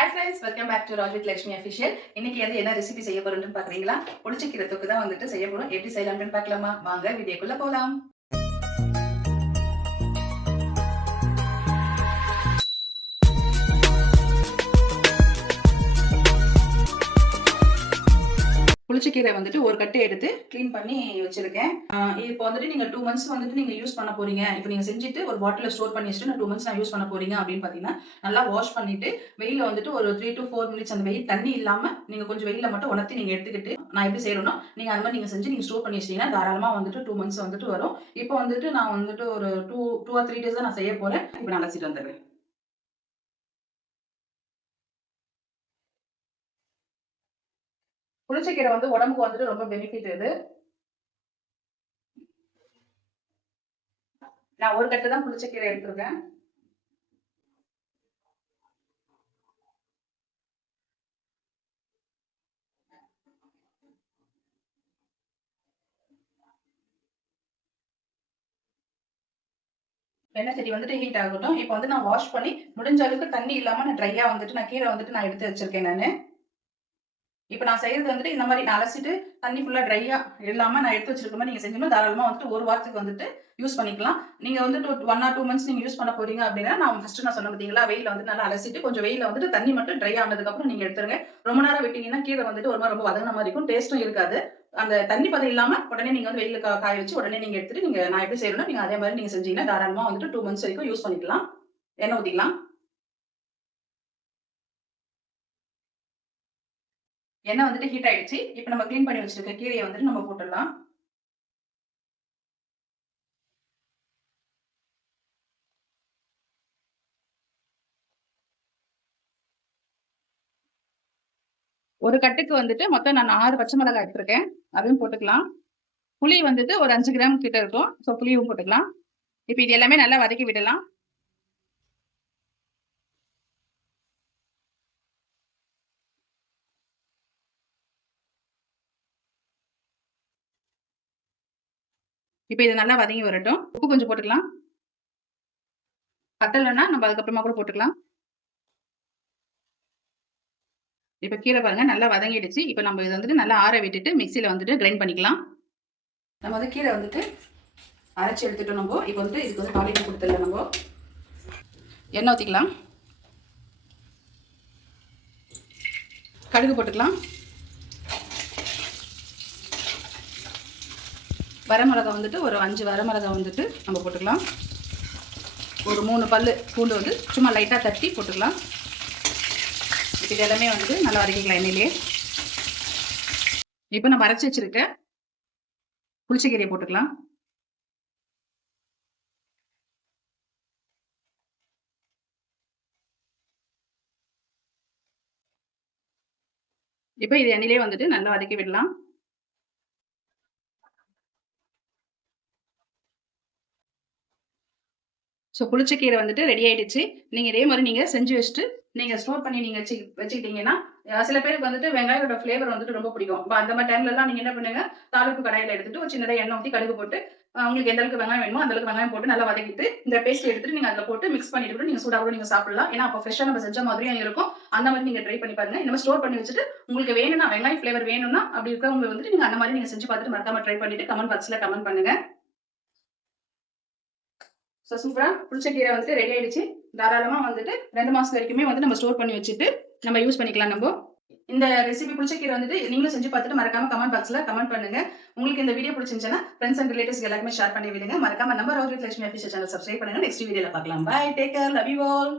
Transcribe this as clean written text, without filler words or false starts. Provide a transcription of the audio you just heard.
Hi friends, welcome back to Raj with Lakshmi official. இன்னைக்கு என்ன recipe செய்ய போறோம்னு பாக்குறீங்களா? புளிச்சக்கீரை தொக்கு தான் செய்ய போறோம். எப்படி செய்யலாம்னு பார்க்கலாமா? வாங்க வீடியோக்குள்ள போலாம். புளிச்சக்கீரை ஒரு கட்டு எடுத்து க்ளீன் பண்ணி வச்சிருக்கேன். இப்போ நீங்க 2 மந்த்ஸ் நீங்க யூஸ் பண்ண போறீங்க. இப்போ நீங்க செஞ்சுட்டு ஒரு பாட்டில ஸ்டோர் பண்ணி வச்சுட்டு 2 மந்த்ஸ் நான் யூஸ் பண்ண போறீங்க அப்படின்னு பாத்தீங்கன்னா, நல்லா வாஷ் பண்ணிட்டு வெயில ஒரு 3 to 4 மினிட்ஸ் அந்த வெயில் தண்ணி இல்லாம நீங்க கொஞ்சம் வெயில மட்டும் உணர்த்தி நீங்க எடுத்துக்கிட்டு, நான் எப்படி செய்யறேன்னா நீங்க அந்த மாதிரி நீங்க செஞ்சு நீங்க ஸ்டோர் பண்ணி வச்சீங்கன்னா தாராளமா 2 மந்த்ஸ் வரும். இப்போ நான் ஒரு 2 or 3 டேஸ் தான் நான் செய்ய போறேன். இப்போ நான் அலசிட்டு வந்துடுறேன். புளிச்சக்கீரை உடம்புக்கு ரொம்ப பெனிஃபிட் இது. நான் ஒரு கட்டு தான் புளிச்சக்கீரை எடுத்துருக்கேன். எண்ணெய் சட்டி ஹீட் ஆகட்டும். இப்போ நான் வாஷ் பண்ணி முடிஞ்ச அளவுக்கு தண்ணி இல்லாம நான் ட்ரையா நான் கீரை நான் எடுத்து வச்சிருக்கேன் நானு. இப்போ நான் செய்யறது இந்த மாதிரி நான் அலசிட்டு தண்ணி ஃபுல்லா ட்ரையா இல்லாம நான் எடுத்து வச்சிருக்க மாதிரி நீங்க செஞ்சீங்கன்னா தாராளமா ஒரு வாரத்துக்கு யூஸ் பண்ணிக்கலாம். நீங்க 1 or 2 மந்த்ஸ் நீங்க யூஸ் பண்ண போறீங்க அப்படின்னா நான் ஃபர்ஸ்ட் நான் சொன்ன பாத்தீங்களா, வெயில நல்லா அலசிட்டு கொஞ்சம் வெயில தண்ணி மட்டும் ட்ரை ஆனதுக்கு அப்புறம் நீங்க எடுத்துருங்க. ரொம்ப நேரம் விட்டீங்கன்னா கீரை ஒரு மாதிரி ரொம்ப வதங்கின மாதிரி இருக்கும், டேஸ்டும் இருக்காது. அந்த தண்ணி பதம் இல்லாம உடனே நீங்க வெயில காய வச்சு உடனே நீங்க எடுத்துட்டு நீங்க நான் எப்படி செய்யறேன்னா நீங்க அதே மாதிரி நீங்க செஞ்சீங்கன்னா தாராளமா 2 மந்த்ஸ் வரைக்கும் யூஸ் பண்ணிக்கலாம். எண்ணெய் ஊத்திக்கலாம். எண்ணெய் ஹீட் ஆயிடுச்சு. இப்போ நம்ம க்ளீன் பண்ணி வச்சிருக்க கீரையை நம்ம போட்டுடலாம். ஒரு கட்டுக்கு மொத்தம் நான் 6 பச்சை மிளகாய் எடுத்திருக்கேன். அதையும் போட்டுக்கலாம். புளி ஒரு 5 கிராம் கிட்ட இருக்கும். ஸோ புளியும் போட்டுக்கலாம். இப்போ இது எல்லாமே நல்லா வதக்கி விடலாம். இப்போ இது நல்லா வதங்கி வரட்டும். உப்பு கொஞ்சம் போட்டுக்கலாம். பத்தலைன்னா நம்ம அதுக்கப்புறமா கூட போட்டுக்கலாம். இப்போ கீரை பாருங்க நல்லா வதங்கிடுச்சு. இப்போ நம்ம இதை நல்லா ஆற விட்டுட்டு மிக்சியில் கிரைண்ட் பண்ணிக்கலாம். நம்ம கீரை அரைச்சி எடுத்துட்டோம். நம்ம இப்போ இதுக்கு தாளிப்பு கொடுத்துடலாம். நம்ம எண்ணெய் ஊற்றிக்கலாம். கடுகு போட்டுக்கலாம். வரமிளகா ஒரு 5 வரமிளகா நம்ம போட்டுக்கலாம். ஒரு 3 பல்லு பூண்டு சும்மா லைட்டாக தட்டி போட்டுக்கலாம். இது எல்லாமே நல்லா வதக்கிக்கலாம் எண்ணெயிலே. இப்போ நம்ம அரைச்சி வச்சிருக்க புளிச்சக்கீரையை போட்டுக்கலாம். இப்போ இது எண்ணெயிலே நல்லா வதக்கி விடலாம். ஸோ புளிச்சக்கீரை ரெடி ஆயிடுச்சு. நீங்க இதே மாதிரி நீங்க செஞ்சு வச்சுட்டு நீங்க ஸ்டோர் பண்ணி நீங்க வச்சுக்கிட்டீங்கன்னா சில பேருக்கு வெங்காயோட ஃபிளேவர் ரொம்ப பிடிக்கும். அந்த மாதிரி டைம்ல எல்லாம் நீங்க என்ன பண்ணுங்க, தாளிப்பு கடாயில எடுத்துட்டு ஒரு சின்னதா எண்ணெய் ஊற்றி கடுகு போட்டு உங்களுக்கு எந்த அளவுக்கு வெங்காயம் வேணுமோ அந்த அளவுக்கு வெங்காயம் போட்டு நல்லா வதக்கிட்டு இந்த பேஸ்ட் எடுத்துட்டு நீங்க அதில் போட்டு மிக்ஸ் பண்ணிட்டு கூட நீங்க சூடாக கூட நீங்க சாப்பிடலாம். ஏன்னா அப்போ ஃப்ரெஷ்ஷா நம்ம செஞ்ச மாதிரியும் இருக்கும். அந்த மாதிரி நீங்க ட்ரை பண்ணி பாருங்க. இந்த மாதிரி ஸ்டோர் பண்ணி வச்சுட்டு உங்களுக்கு வேணும்னா வெங்காயம் ஃபிளேவர் வேணும்னா அப்படி இருக்கவங்க நீங்க அந்த மாதிரி நீங்க செஞ்சு பார்த்துட்டு மறக்காம ட்ரை பண்ணிட்டு கமெண்ட் பாக்ஸ்ல கமெண்ட் பண்ணுங்க. ஸோ சூப்பரா புளிச்சக்கீரை ரெடி ஆயிடுச்சு. தாராளமா 2 மாசம் வரைக்குமே நம்ம ஸ்டோர் பண்ணி வச்சுட்டு நம்ம யூஸ் பண்ணிக்கலாம். நம்ம இந்த ரெசிபி புளிச்சக்கீரை நீங்களும் செஞ்சு பார்த்துட்டு மறக்காம கமெண்ட் பாக்ஸ்ல கமெண்ட் பண்ணுங்க. உங்களுக்கு இந்த வீடியோ பிடிச்சிருந்துச்சுன்னா ஃப்ரெண்ட்ஸ் அண்ட் ரிலேட்டிவ்ஸ் எல்லாருமே ஷேர் பண்ணி விடுங்க. மறக்காம நம்ம Raj with Lakshmi official channel subscribe பண்ணுங்க. நெக்ஸ்ட் வீடியோல பார்க்கலாம். Bye, take care, love you all.